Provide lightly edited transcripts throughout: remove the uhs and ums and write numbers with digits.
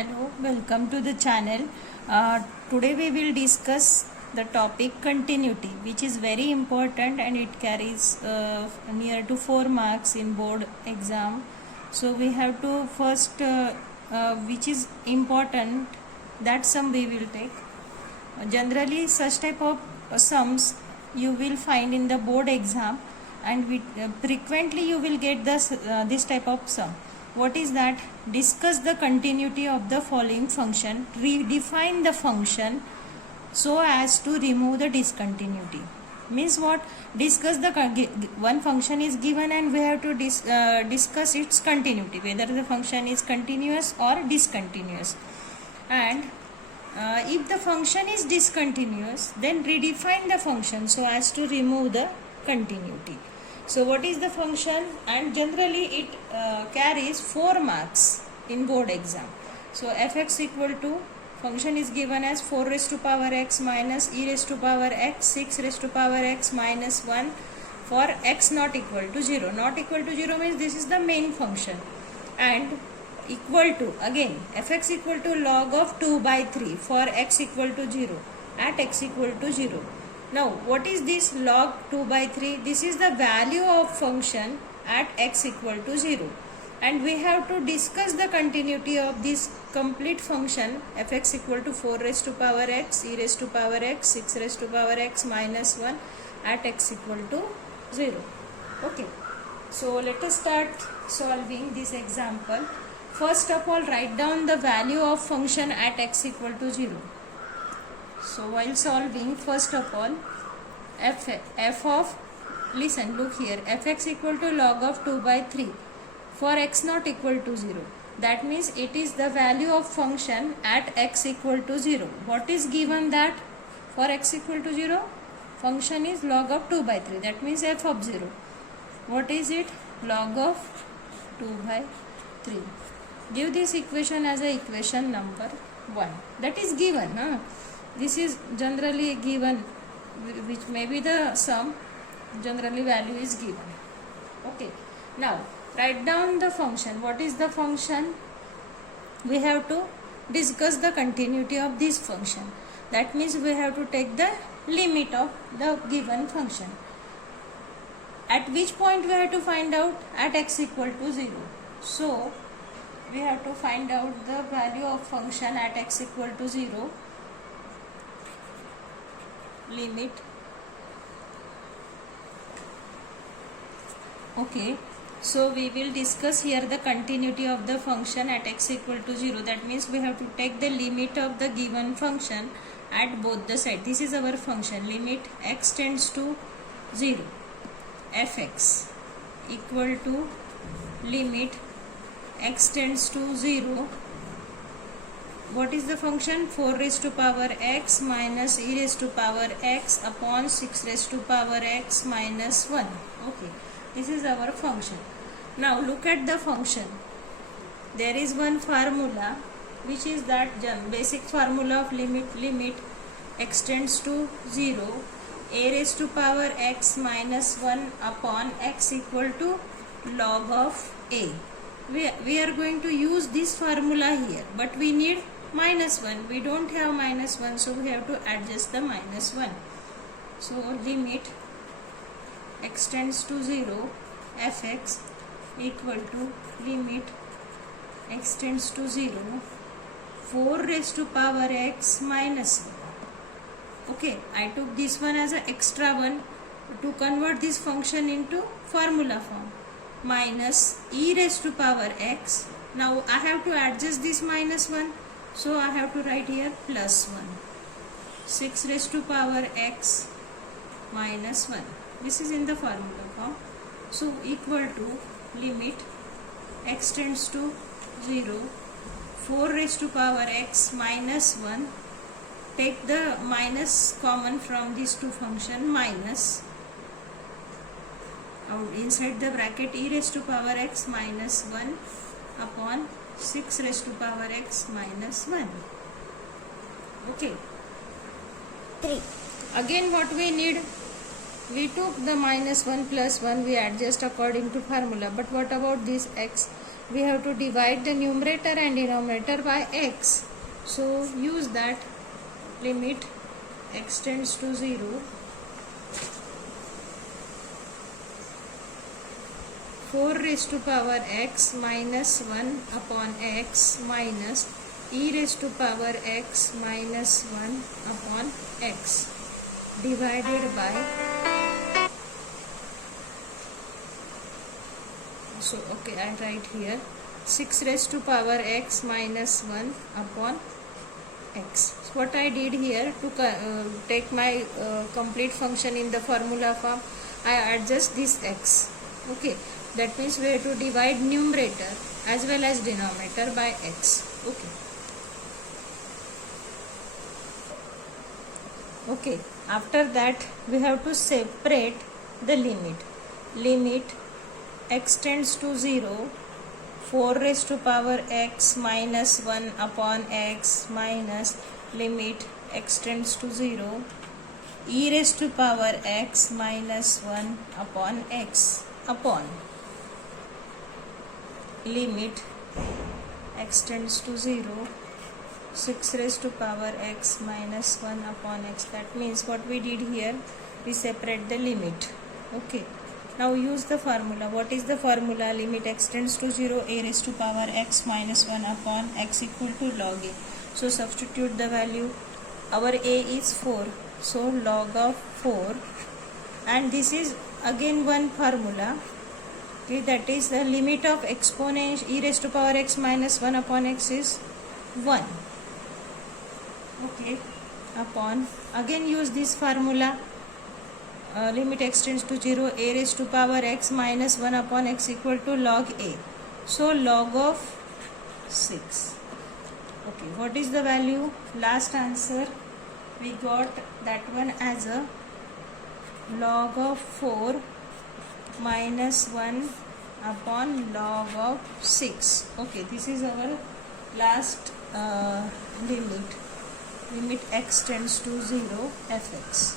Hello, welcome to the channel. Today we will discuss the topic continuity, which is very important and it carries near to 4 marks in board exam. So we have to first, which is important, that sum we will take. Generally, such type of sums you will find in the board exam, and frequently you will get this type of sum. What is that? Discuss the continuity of the following function. Redefine the function so as to remove the discontinuity. Means what? Discuss the one function is given and we have to discuss its continuity, whether the function is continuous or discontinuous. And if the function is discontinuous, then redefine the function so as to remove the continuity. So what is the function? And generally it carries 4 marks in board exam. So fx equal to, function is given as 4 raised to power x minus e raised to power x 6 raised to power x minus 1 for x not equal to 0. Not equal to 0 means this is the main function. And equal to, again fx equal to log of 2 by 3 for x equal to 0 at x equal to 0. Now what is this log 2 by 3? This is the value of function at x equal to 0, and we have to discuss the continuity of this complete function fx equal to 4 raised to power x, e raised to power x, 6 raised to power x minus 1 at x equal to 0. Okay, so let us start solving this example. First of all, write down the value of function at x equal to 0. So while solving, first of all, listen, look here, fx equal to log of 2 by 3 for x not equal to 0. That means it is the value of function at x equal to 0. What is given that for x equal to 0? Function is log of 2 by 3. That means f of 0. What is it? Log of 2 by 3. Give this equation as a equation number 1. That is given. This is generally given, which may be the sum, generally value is given. Okay. Now write down the function. What is the function? We have to discuss the continuity of this function. That means we have to take the limit of the given function. At which point we have to find out? At x equal to 0. So we have to find out the value of function at x equal to 0. Limit. Okay, so we will discuss here the continuity of the function at x equal to 0. That means we have to take the limit of the given function at both the sides. This is our function, limit x tends to 0. Fx equal to limit x tends to 0. What is the function? 4 raised to power x minus e raised to power x upon 6 raised to power x minus 1. Okay, this is our function. Now look at the function. There is one formula, which is that basic formula of limit x tends to 0, a raised to power x minus 1 upon x equal to log of a. We are going to use this formula here, but we need minus 1. We don't have minus 1, so we have to adjust the minus 1. So limit x tends to 0, fx equal to limit x tends to 0, 4 raised to power x minus 1. Okay, I took this one as an extra one to convert this function into formula form. Minus e raised to power x. Now I have to adjust this minus 1. So I have to write here plus 1. 6 raised to power x minus 1. This is in the formula form. So equal to limit x tends to 0, 4 raised to power x minus 1. Take the minus common from these two functions, minus. Inside the bracket e raised to power x minus 1 upon 6 raised to power x minus 1. Okay. 3. Again what we need? We took the minus 1 plus 1, we adjust according to formula. But what about this x? we have to divide the numerator and denominator by x. So use that. Limit x tends to 0. 4 raised to power x minus 1 upon x minus e raised to power x minus 1 upon x divided by, so okay, I write here 6 raised to power x minus 1 upon x. So what I did here, to take my complete function in the formula form, I adjust this x. Okay, that means we have to divide numerator as well as denominator by x. Okay, after that we have to separate the limit. Limit x tends to 0, 4 raised to power x minus 1 upon x minus limit x tends to 0, e raised to power x minus 1 upon x upon limit x tends to 0, 6 raised to power x minus 1 upon x. That means what we did here, we separate the limit. Okay, now use the formula. What is the formula? Limit x tends to 0, a raised to power x minus 1 upon x equal to log a. So substitute the value. Our a is 4, so log of 4, and this is again one formula. Okay, that is the limit of exponent e raised to power x minus 1 upon x is 1. Okay, upon, again use this formula. Limit x tends to 0, a raised to power x minus 1 upon x equal to log a. So log of 6. Okay, what is the value? Last answer we got that one as a log of 4 minus 1 upon log of 6. Okay, this is our last limit. Limit x tends to 0 fx.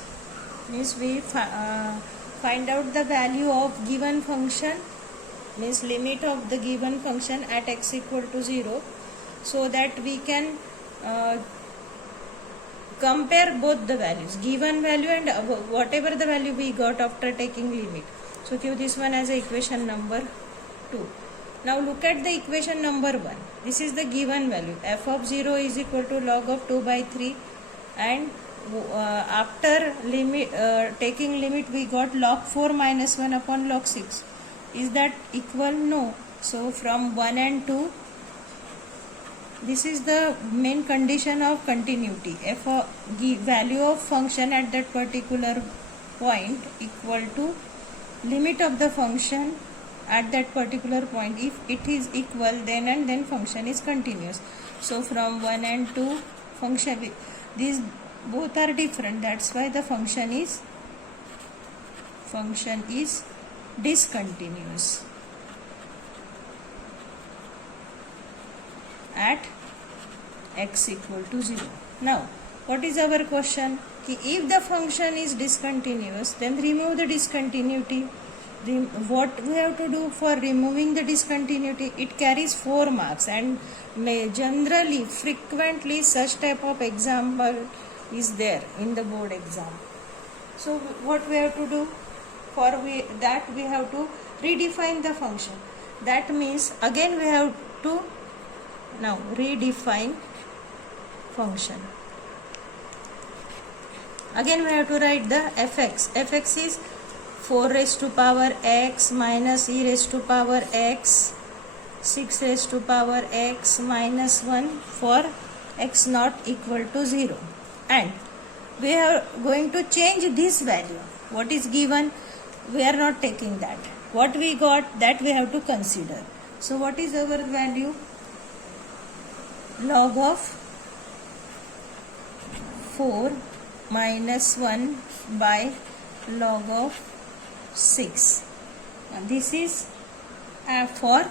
Means we find out the value of given function, means limit of the given function at x equal to 0, so that we can compare both the values, given value and whatever the value we got after taking limit. So give this one as a equation number 2. Now look at the equation number 1. This is the given value, f of 0 is equal to log of 2 by 3, and after limit taking limit we got log 4 minus 1 upon log 6. Is that equal? No. So from 1 and 2, this is the main condition of continuity. F of value of function at that particular point equal to limit of the function at that particular point. If it is equal, then and then function is continuous. So from 1 and 2 function, these both are different, that's why the function is discontinuous at x equal to 0. Now what is our question? If the function is discontinuous, then remove the discontinuity. What we have to do for removing the discontinuity? It carries 4 marks, and generally, frequently such type of example is there in the board exam. So what we have to do? For that we have to redefine the function. That means again we have to now redefine function. Again we have to write the fx. Fx is 4 raised to power x minus e raised to power x, 6 raised to power x minus 1 for x not equal to 0. And we are going to change this value. What is given? We are not taking that. What we got, that we have to consider. So what is our value? Log of 4 minus 1 by log of 6. And this is for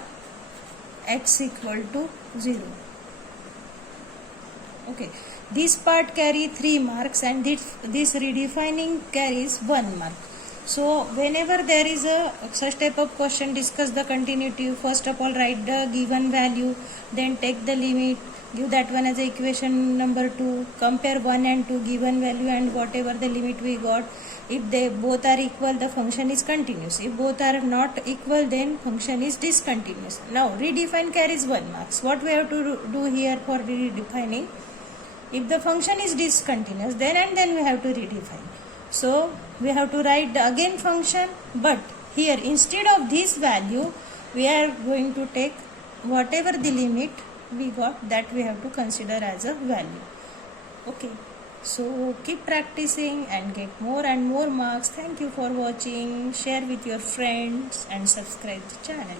x equal to 0. Okay. This part carry 3 marks, and this redefining carries 1 mark. So whenever there is a such type of question, discuss the continuity. First of all, write the given value, then take the limit, give that one as a equation number 2, compare 1 and 2 given value and whatever the limit we got. If they both are equal, the function is continuous. If both are not equal, then function is discontinuous. Now redefine carries 1 marks. What we have to do here for redefining? If the function is discontinuous, then we have to redefine. So we have to write the again function, but here instead of this value we are going to take whatever the limit we got, that we have to consider as a value. Okay, so keep practicing and get more and more marks. Thank you for watching. Share with your friends and subscribe the channel.